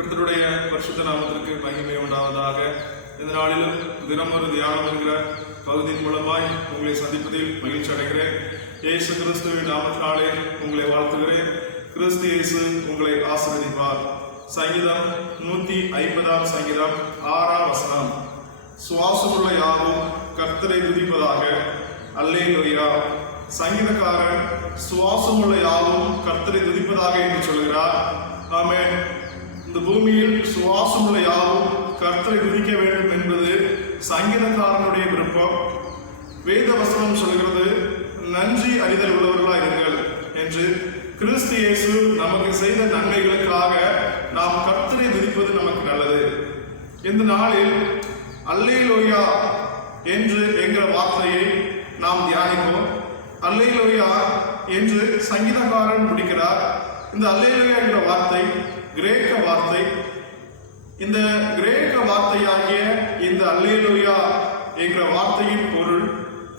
கர்த்தருடைய பரிசுத்த நாமத்திற்கு மகிமை உண்டாவதாக. இந்த நாளிலும் தினமொரு தியானம் என்கிற பகுதியின் மூலமாய் உங்களை சந்திப்பதில் மகிழ்ச்சி அடைகிறேன். இயேசு கிறிஸ்துவின் நாமத்தினாலே உங்களை வாழ்த்துகிறேன். கிறிஸ்து இயேசு உங்களை ஆசீர்வதிப்பார். சங்கீதம் 150 சங்கீதம் 6 சுவாசமுள்ள யாவும் கர்த்தரை துதிப்பதாக. அல்லேலூயா. சங்கீதக்காரன் சுவாசமுள்ள யாவும் கர்த்தரை துதிப்பதாக என்று சொல்கிறார். ஆமென். இந்த பூமியில் சுவாசமுள்ள யாவும் கர்த்தரை துதிக்க வேண்டும் என்பது சங்கீதக்காரனுடைய விருப்பம். வேத வசனம் சொல்கிறது, நன்றி அறிதல் உள்ளவர்களாயிருங்கள் என்று. கிறிஸ்து இயேசு நமக்கு செய்த நன்மைகளுக்காக நாம் கர்த்தரை துதிப்பது நமக்கு நல்லது. இந்த நாளில் அல்லேலூயா என்று என்கிற வார்த்தையை நாம் தியானிப்போம். அல்லேலூயா என்று சங்கீதக்காரன் முடிக்கிறார். இந்த அல்லேலூயா என்ற வார்த்தை கிரேக்க வார்த்தை. இந்த கிரேக்க வார்த்தையாகிய இந்த அல்லேலூயா என்கிற வார்த்தையின் பொருள்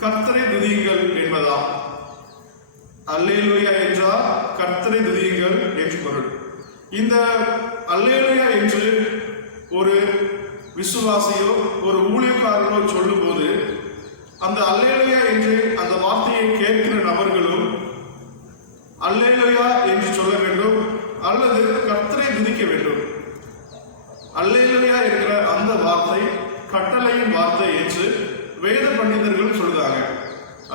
கர்த்தரை துதியுங்கள் என்பதாம். அல்லேலூயா என்றால் கர்த்தரை துதியுங்கள் என்று பொருள். இந்த அல்லேலூயா என்று ஒரு விசுவாசியோ ஒரு ஊழியக்காரனோ சொல்லும் போது அந்த அல்லேலூயா என்று அந்த வார்த்தையை கேட்கிற நபர்களும் அல்லேலூயா என்று சொல்ல வேண்டும் அல்லது கர்த்தரை துதிக்க வேண்டும். அல்லேலூயா என்கிற அந்த வார்த்தை கட்டளையின் வார்த்தை என்று வேத பண்டிதர்கள் சொல்றாங்க.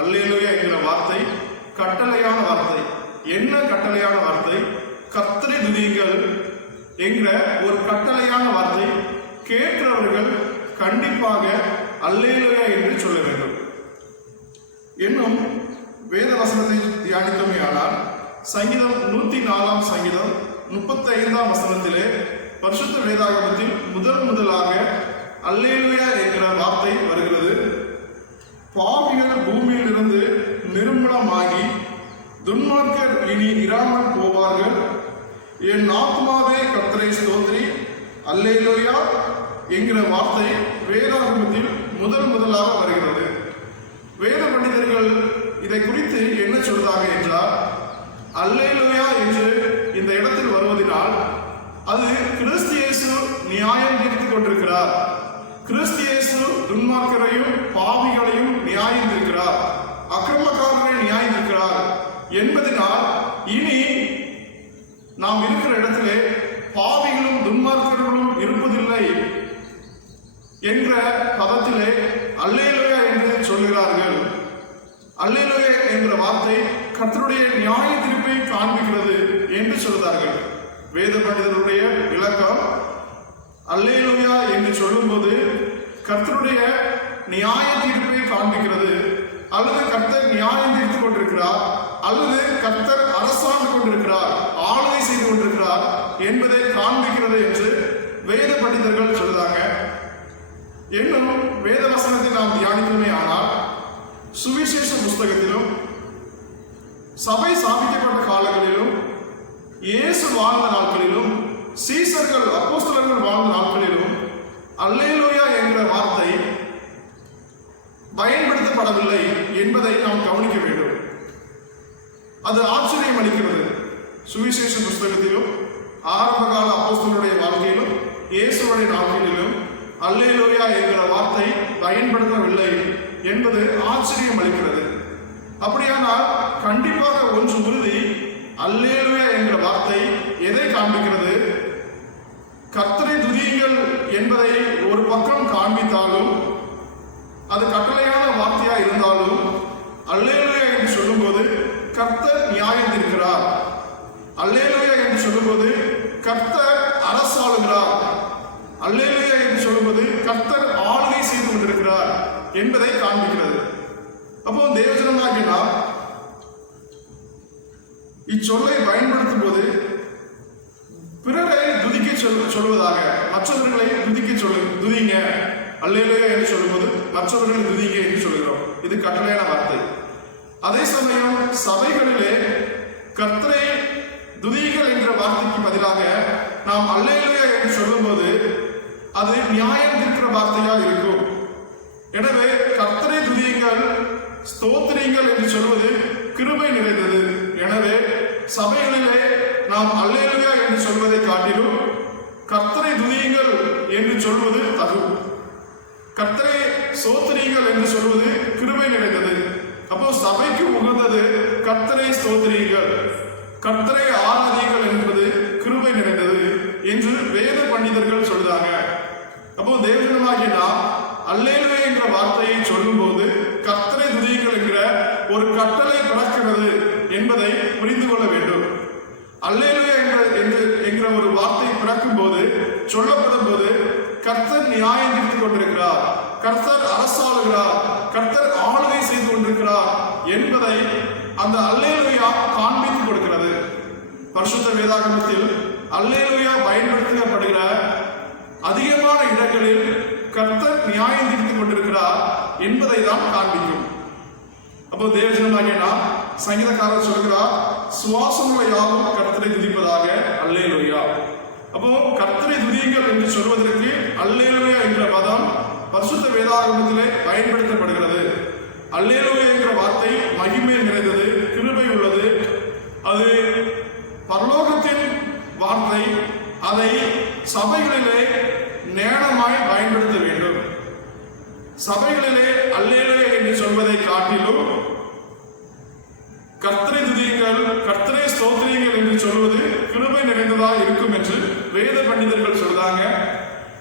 அல்லேலூயா என்கிற வார்த்தை கட்டளையான வார்த்தை. என்ன கட்டளையான வார்த்தை? கர்த்தரை துதியுங்கள் என்கிற ஒரு கட்டளையான வார்த்தை. கேட்கிறவர்கள் கண்டிப்பாக அல்லேலூயா என்று சொல்ல வேண்டும். இன்னும் வேத வசனத்தை தியானித்தோமே ஆனால் சங்கீதம் 104 சங்கீதம் 35 பரிசுத்த வேதாகமத்தில் முதலாக அல்லேலூயா என்கிற வார்த்தை வருகிறது. பாவிகள் பூமியில் இருந்து நிர்மூலமாகி துன்மார்க்கர் இனி இராமல் போவார்கள். என் ஆத்மாவே கர்த்தரை ஸ்தோத்திரி. அல்லேலூயா என்கிற வார்த்தை வேதாகமத்தில் முதலாக வருகிறது. வேத பண்டிதர்கள் இதை குறித்து என்ன சொல்றாங்க என்றால், அல்லேலூயா என்று இந்த இடத்தில் வருவதனால் அது கிறிஸ்து இயேசு நியாயம் தீர்த்துக் கொண்டிருக்கிறார். கிறிஸ்து இயேசு துன்மார்க்கரையும் பாவிகளையும் நியாயம் தீர்க்கிறார், அக்கிரமக்காரரை நியாயம் தீர்க்கிறார் என்பதனால் இனி நாம் இருக்கிற இடத்திலே பாவிகளும் துன்மார்க்கர்களும் இருப்பதில்லை என்ற பதத்திலே அல்லேலூயா என்று சொல்கிறார்கள். அல்லேலூயா என்ற வார்த்தை கர்த்தருடைய நியாய தீர்ப்பை காண்பிக்கிறது என்று சொல்கிறார்கள். வேத பண்டிதருடைய விளக்கம், அல்லேலூயா என்று சொல்லும்போது கர்த்தருடைய நியாய தீர்ப்பை காண்பிக்கிறது, அல்லது கர்த்தர் நியாயம் தீர்த்து கொண்டிருக்கிறார், அல்லது கர்த்தர் அரசாண்டு கொண்டிருக்கிறார், ஆளுகை செய்து கொண்டிருக்கிறார் என்பதை காண்பிக்கிறது என்று வேத பண்டிதர்கள் சொல்றாங்க. இன்னும் வேத வசனத்தை நாம் தியானிக்கணுமே ஆனால் சுவிசேஷ புஸ்தகத்திலும் சபை ஸ்தாபிக்கப்பட்ட காலங்களிலும் இயேசு வாழ்ந்த நாட்களிலும் சீசர்கள் அப்போஸ்தலர்கள் வாழ்ந்த நாட்களிலும் அல்லேலூயா என்ற வார்த்தை பயன்படுத்தப்படவில்லை என்பதை நாம் கவனிக்க வேண்டும். அது ஆச்சரியம் அளிக்கிறது. சுவிசேஷ புஸ்தகத்திலும் ஆரம்பகால அப்போஸ்தலருடைய வாழ்க்கையிலும் இயேசுடைய நாட்களிலும் அல்லேலூயா என்கிற வார்த்தை பயன்படுத்தவில்லை என்பது ஆச்சரியம் அளிக்கிறது. அப்படியானால் கண்டிப்பாக ஒன்று உறுதி, அல்லேலூயா என்கிற வார்த்தை எதை காண்பிக்கிறது? கர்த்தரை துதியுங்கள் என்பதை ஒரு பக்கம் காண்பித்தாலும், அது கட்டளையான வார்த்தையா இருந்தாலும், அல்லேலூயா என்று சொல்லும்போது கர்த்தர் நியாயம் தீர்க்கிறார், அல்லேலூயா என்று சொல்லும்போது கர்த்தர் அரசாளுகிறார், அல்லேலூயா என்று சொல்லும்போது கர்த்தர் ஆளுகை செய்து கொண்டிருக்கிறார் என்பதை காண்பிக்கிறது. அப்போ தேவஜனமாகினா இச்சொல்லை பயன்படுத்தும் போது பிறரை துதிக்க சொல்வதாக, மற்றவர்களை துதிக்க துதிங்க அல்லேலூயா என்று சொல்லும்போது மற்றவர்களை துதிங்க என்று சொல்கிறோம். இது கட்டளையான வார்த்தை. அதே சமயம் சபைகளிலே கர்த்தரை துதிகள் என்ற வார்த்தைக்கு பதிலாக நாம் அல்லேலூயா என்று சொல்லும்போது அது நியாயம் தீர்க்கிற வார்த்தையாக இருக்கும். எனவே கர்த்தரை துதியுங்கள் ஸ்தோத்திரிங்கள் என்று சொல்வது கிருபை நிறைந்தது. எனவே சபைகளிலே நாம் அல்லேலூயா என்று சொல்வதை காட்டிலும் கர்த்தரை துதியுங்கள் என்று சொல்வது தகும். கர்த்தரை ஸ்தோத்திரியுங்கள் என்று சொல்வது கிருபை நிறைந்தது. அப்போ சபைக்கு உகந்தது கர்த்தரை ஸ்தோத்திரியுங்கள், கர்த்தரை ஆராதியுங்கள் என்பது கிருபை நிறைந்தது என்று வேத பண்டிதர்கள் சொல்றாங்க. அப்போ தேவஜனமாகிய நாம் அல்லேலூயா என்ற வார்த்தையை சொல்லும் போது கர்த்தரை துதியுங்கள் என்கிற ஒரு கட்டளை பிறக்கிறது என்பதை புரிந்து கொள்ள வேண்டும். அல்லேலூயா என்கிற ஒரு வார்த்தை பிறக்கும் போது சொல்லப்படும் போது கர்த்தர் நியாயம் தீர்த்துக் கொண்டிருக்கிறார், கர்த்தர் அரசாளுகிறார், கர்த்தர் ஆளுகை செய்து கொண்டிருக்கிறார் என்பதை அந்த அல்லேலூயா காண்பித்துக் கொடுக்கிறது. பரிசுத்த வேதாகமத்தில் அல்லேலூயா பயன்படுத்தப்படுகிற அதிகமான இடங்களில் கர்த்தர் நியாயம் தீர்த்துக் கொண்டிருக்கிறார் என்பதை தான் காண்பிக்கும். அப்போ தேவஜனமாகிய நாம் சங்கீதக்காரர் சொல்கிறார், சுவாசங்களை யாவும் கர்த்தரை துதிப்பதாக அல்லேலூயா. அப்போ கர்த்தரை துதியுங்கள் என்று சொல்வதற்கு அல்லேலூயா என்ற பதம் பரிசுத்த வேதாகமத்திலே பயன்படுத்தப்படுகிறது. அல்லேலூயா என்ற வார்த்தை மகிமை நிறைந்தது, கிருபை உள்ளது. அது பரலோகத்தின் வார்த்தை. அதை சபைகளிலே நேரமாய் பயன்படுத்த வேண்டும். சபைகளிலே அல்லேலூயா என்று சொல்வதை காட்டிலும் கர்த்தரை துதியுங்கள், கர்த்தரை ஸ்தோத்திரியுங்கள் என்று சொல்வது கிருபை நிறைந்ததா இருக்கும் என்று வேத பண்டிதர்கள் சொல்றாங்க.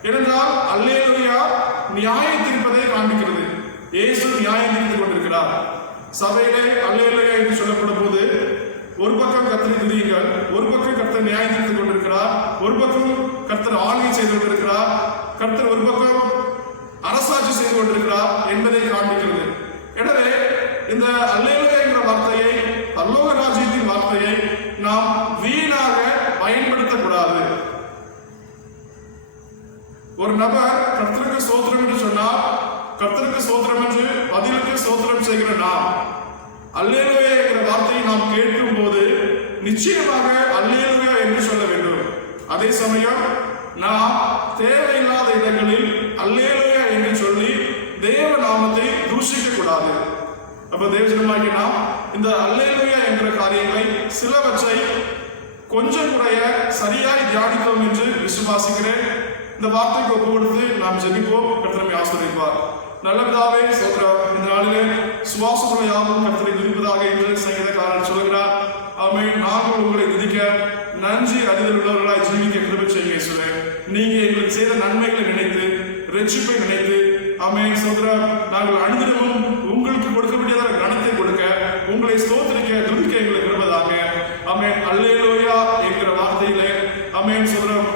ஏனென்றால் அல்லேலூயா நியாயம் தீர்ப்பதை காண்பிக்கிறது. இயேசு நியாயம் தீர்த்துக் கொண்டிருக்கிறார். சபையிலே அல்லேலூயா என்று சொல்லப்படும் போது ஒரு பக்கம் கர்த்தரை துதியுங்கள், ஒரு பக்கம் கர்த்தர் நியாயம் தீர்த்துக் கொண்டிருக்கிறார், ஒரு பக்கம் கர்த்தர் ஆளுகை செய்து கொண்டிருக்கிறார், கர்த்தர் ஒரு பக்கம் அரசாட்சி செய்து கொண்டிருக்கிறார் என்பதை காண்பிக்கிறது. எனவே இந்த அல்லேலூயா என்ற வார்த்தையை, பரலோக ராஜ்யத்தின் வார்த்தையை நாம் வீணாக பயன்படுத்தக்கூடாது. ஒரு நபர் கர்த்தருக்கு ஸ்தோத்திரம் என்று சொன்னால், கர்த்தருக்கு ஸ்தோத்திரம் என்று பதிலுக்கு ஸ்தோத்திரம் செய்கிற நாம் அல்லேலூயா என்ற வார்த்தையை நாம் கேட்கும் போது நிச்சயமாக அல்லேலூயா என்று சொல்ல வேண்டும். அதே சமயம் நாம் தேவையில்லாத இடங்களில் அல்லேலூயா என்று சொல்லி தேவ நாமத்தை தூஷிக்க கூடாது. அப்ப தேவஜனமாகிய நாம் இந்த அல்லேலூயா என்ற காரியங்களை சிலவற்றை கொஞ்சம் குறைய சரியாய் தியானித்தோம் என்று விசுவாசிக்கிறேன். இந்த வார்த்தைக்கு ஒப்பு கொடுத்து நாம் ஜெபிப்போம். கர்த்தரை ஆசீர்வதிப்பார். நல்ல பிதாவே, ஸ்தோத்திரம். இந்த நாளிலே சுவாசங்களை யாவும் கர்த்தரை துதிப்பதாக என்று சங்கீதக்காரர் சொல்கிறார். ஆமென். நாங்கள் உங்களை துதிக்க நன்றி அறிதல் உள்ளவர்களாய் ஜீவிக்க கிருபை செய்யுங்க இயேசுவே. நீங்க எங்களுக்கு செய்த நன்மைகளை நினைத்து, ரட்சிப்பை நினைத்து, ஆமென் ஸ்தோத்திரம், நாங்கள் அனுதினமும் உங்களுக்கு கொடுக்க முடியாத கணத்தை கொடுக்க, உங்களை ஸ்தோத்திரிக்க துதிக்க எங்களுக்கு கிருபைதாங்க. ஆமென். அல்லேலூயா என்கிற வார்த்தையிலே ஆமென் ஸ்தோத்திரம்,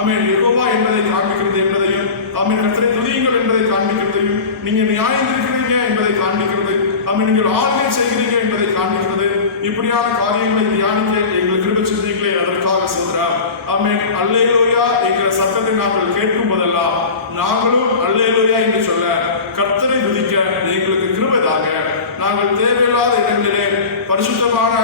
ஆமென் யெகோவா என்பதை காண்பிக்கிறது என்பதையும், ஆமென் கர்த்தரை துதியுங்கள் என்பதை காண்பிக்கிறதையும், நீங்க நியாயம் இருக்கிறீங்க என்பதை காண்பிக்கிறது, ஆமென் நீங்கள் ஆளுகை செய்கிறீங்க என்பதை காண்பிக்கிறது. இப்படியான காரியங்களை தியானிக்க எங்களுக்கு கிருபை செய்தீங்களே, அதற்காக சொல்றேன். ஆமென். அல்லேலூயா என்கிற சத்தத்தை நாங்கள் கேட்கும் போதெல்லாம் நாங்களும் அல்லேலூயா என்று சொல்ல, கர்த்தரை துதிக்க எங்களுக்கு கிருபைதாங்க. நாங்கள் தேவையில்லாத இடங்களிலே பரிசுத்தமான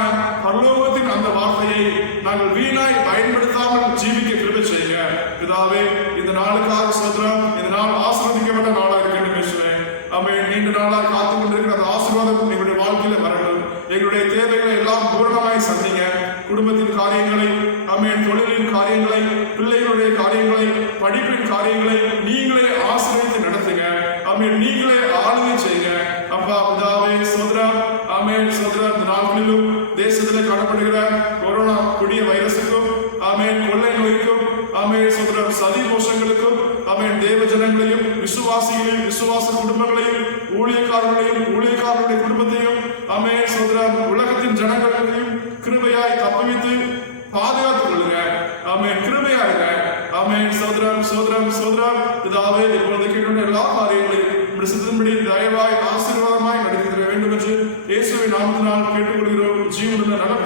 பரலோகத்தின் அந்த வார்த்தையை நாங்கள் வீணாய் பயன்படுத்தாமல் ஜீவிக்க கிருபை செய்யுங்க பிதாவே. இந்த நாளுக்காக ஸ்தோத்திரம். இந்த நாள் ஆசீர்வதிக்கப்பட்ட நாளாக இருக்கட்டும் இயேசுவே. ஆமென். நீண்ட நாளாக காத்துக் கொண்டிருக்கிற அந்த ஆசீர்வாதம் எங்களுடைய வாழ்க்கையில வரணும். எங்களுடைய தேவைகளை எல்லாம் பூரணமாய் சந்திங்க. குடும்பத்தின் காரியங்களை, ஆமென் தொழிலின் காரியங்களை, பிள்ளைகளுடைய காரியங்களை, படிப்பின் காரியங்களை நீங்களே ஆசீர்வதித்து நடத்துங்க. ஆமென். நீங்களே ஆளுகை செய்யுங்க அப்பா பிதாவே. ஸ்தோத்திரம். ஆமென் ஸ்தோத்திரம். இந்த நாட்களிலும் தேசத்தில் காணப்படுகிற கொரோனா கொடிய வைரஸுக்கும், ஆமென் கொள்ளை நோய்க்கும், ஆமென் ஸ்தோத்திரம் சதி மோசங்களுக்கும், ஆமென் தேவ ஜனங்களையும், விசுவாசிகளையும், விசுவாச குடும்பங்களையும், ஊழியக்காரர்களையும், ஊழியக்காரர்களுடைய குடும்பத்தையும், ஆமென் ஸ்தோத்திரம் உலகத்தின் ஜனங்களையும் கிருபையாய் தப்புவித்து பாதுகாத்துக் கொள்ளுங்க. ஆமென். கிருபையா இருங்க. ஆமென். ஸ்தோத்திரம் ஸ்தோத்திரம் ஸ்தோத்திரம் பிதாவே. இப்பொழுது கேட்கின்ற எல்லா காரியங்களையும் சித்தத்தின்படி தயவாய் ஆசீர்வாதமாய் நடத்தி தர வேண்டும் என்று இயேசுவின் நாமத்தினால் கேட்டுக்கொள்கிறோம். ஜீவனுள்ள நல்ல